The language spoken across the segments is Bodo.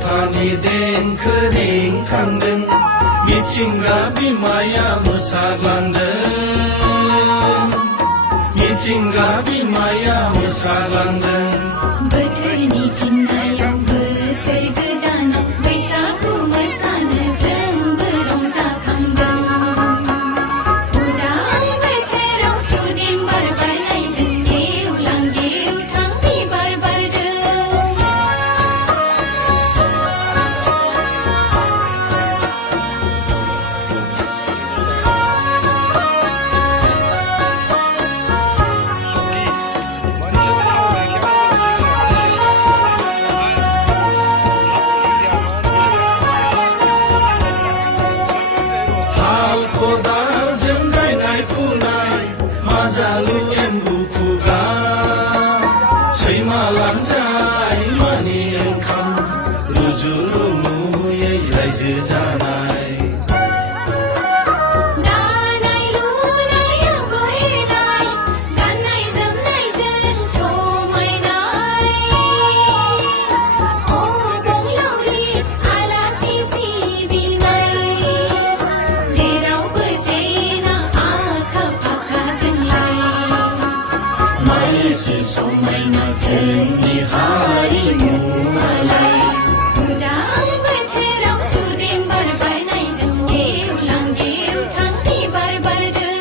जथानि देंखो रिंखांदों मिथिंगा बिमाया मोसाग्लांदों मिथिंगा बिमाया मोसाग्लांदों बोथोरनि थिननायाव बोसोर गोदानाव बैसागु मोसानो जोंबो रंजाखांदों उदां बोथोराव सुदेम बार बारनायजों गेवलां गेवथां बिबार बारदों हाल खदालजों गायनाय फुनाय माजालु एम्बु खुगा सैमा लांजाय मानि ओंखाम रुजु रुमुयै रायजो जानाय दानाय लुनायाव एरनाय गाननाय जोमनायजों समायनाय अबंलावरि आलासि सिबिनाय जेरावबो जेना आखा फाखा जोंलाय मानसि समायना जोंनि हारिमुआलाय उदां बोथोराव सुदेम बार बारनायजों गेवलां गेवथां बिबार बारदों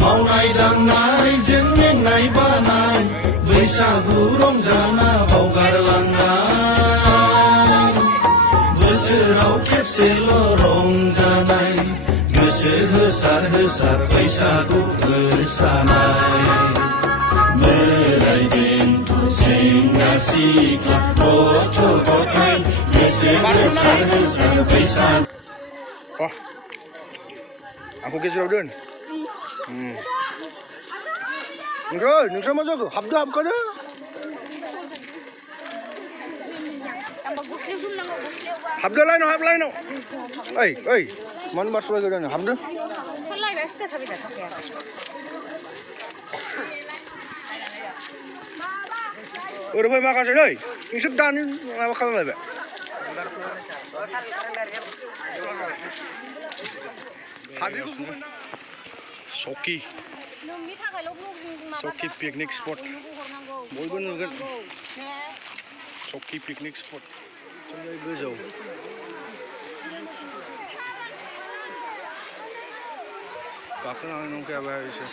मावनाय दांनायजों मेंनाय बानाय बैसागु रंजाना बावगारलांनाय बोसोराव खेबसेल' रंजानाय गोसो होसार होसार बैसागु मोसानाय बोराय बेन्थ' सेंग्रा सिख्ला गथ' गथाय गोसो होसार होसार बैसागु Oh, aku geser doon. Nggak, nggak masuk ke. Habda kada. Habda lain, habda lain. Hey, mana masuk lagi dah? Habda. Udah boleh makan sih, hey. Ini sudah ni makan lagi. Soki picnic spot. Bolu नुगोन Soki picnic spot. Sampai गोजौ गाखोनानै नंखायाबा एसे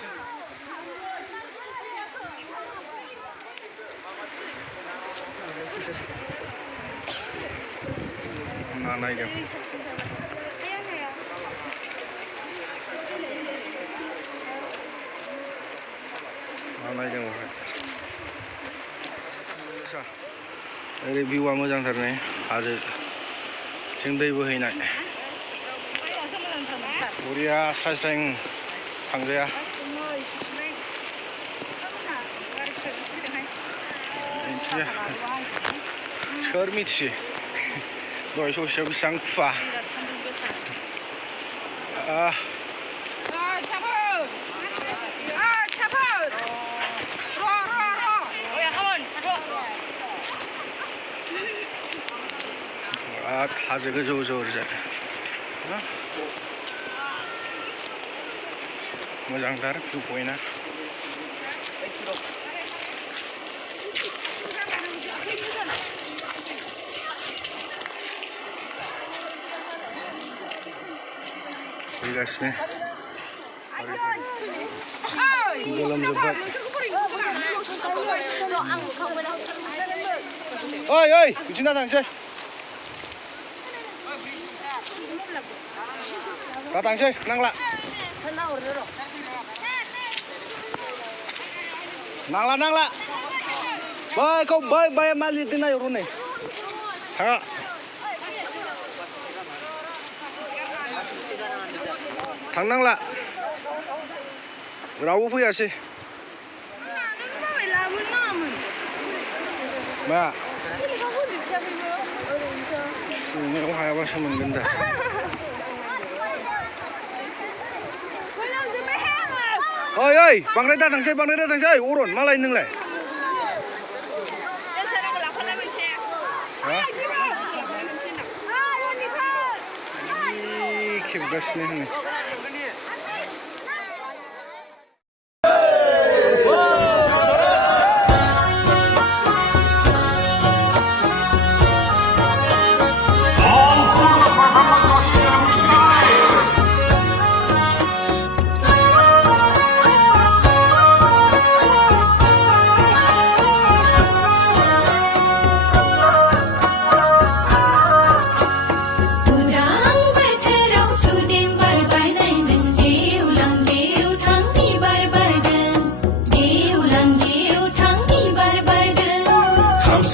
ना नायदों नायदों ओरै भिउआ मोजांथार नै हाजोजों दै बोहैनाय बरिया स्राय स्राय थांजाया सोर मिथियो दहाय ससेयाव बेसेबां खुवा हाजो गोजौ गोजौ ओरैजाय मोजांथार भिउ पइन्टआ फैगासिनो गोलोमजोब्बाय ओइ बिदिनो थांसै दा थांसै नांला बै मालिकनि नायहरो नै थाङा थांनांला रावबो फैयासै मा सोंनायाव हायाबासो मोनगोन दा ओइ ओइ बांद्राय दाथांसै अरन मालाय नोंलाय खेबगासिनो होनो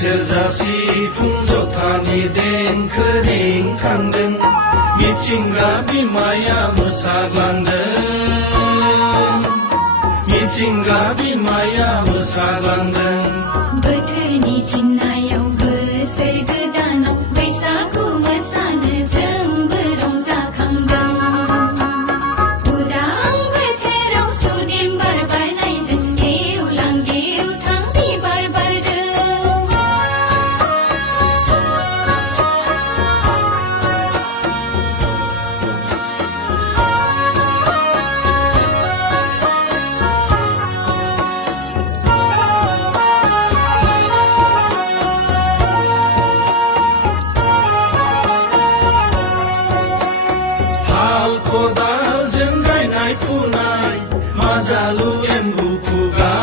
सेरजा सिफुं जथानि देंखो रिंखांदों मिथिंगा बिमाया मोसाग्लांदों बोथोरनि थिननायाव बोसोर गोदानाव बैसागु मोसानो जोंबो रंजाखांदों उदां बोथोराव सुदेम बार बारनायजों गेवलां गेवथां बिबार बारदों खदालजों गायनाय फुनाय माजालु एम्बु खुगा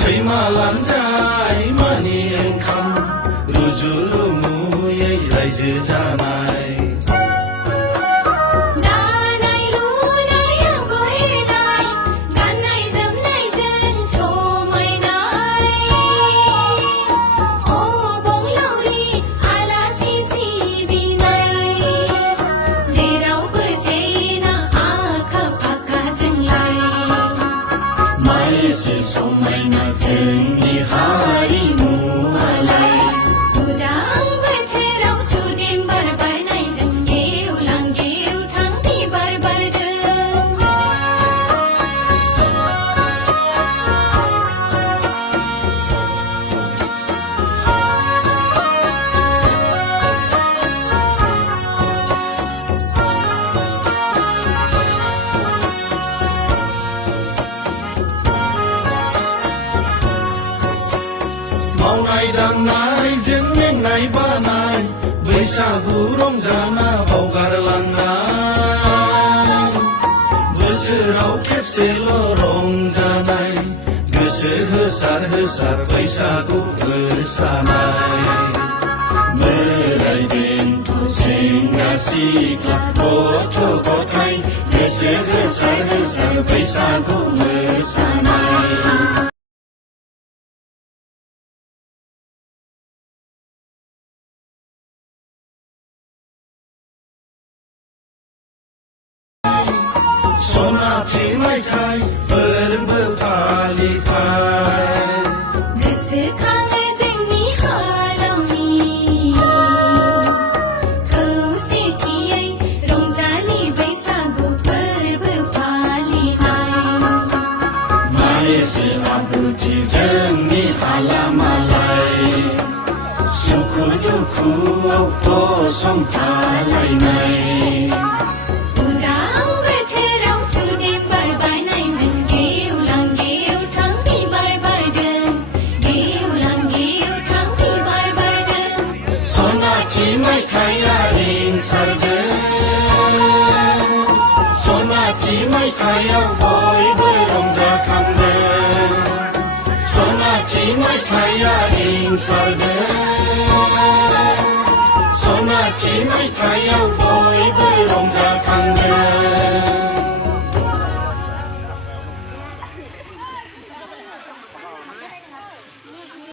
सैमा लानजाय मानि ओंखाम रुजु रुमुयै रायजो जानाय दानाय लुनाय आगर एरनाय गाननाय जोमनायजों समायनाय अबंलावरि आलासि सिबिनाय जेरावबो जेना आखा फाखा जोंलाय मायेसो समायना जोंनि हारिमुआलाय उदां बोथोराव सुदेम बार बारनायजों गेवलां गेवथां बिबार बारदों मावनाय दांनायजों मेंनाय बानाय बैसागु रंजाना बावगारलांनाय बोसोराव खेबसेल' रंजानाय गोसो होसार होसार बैसागु मोसानाय बोराय बेन्थ' सेंग्रा सिख्ला गथ' गथाय गोसो होसार होसार बैसागु मोसानाय सनाथि मायथाइ फोरबो फालिथाय गोसोखाङो जोंनि हालामनि खौसेथियै रंजालि बैसागु फोरबो फालिनाय मायेसो आब्रुथि जोंनि हालामालाय सुखु दुखुआव गसंथालायनाय उदां बोथोराव सुदेम बार बारनायजों गेवलां गेवथां बिबार बारदों गेवलां गेवथां बिबार बारदों सनाथि मायथाइया रिंसारदों सनाथि मायथाइयाव बयबो रंजाखांदों सनाथि मायथाइया रिंसारदों सनाथि मायथाइयाव बयबो रंजा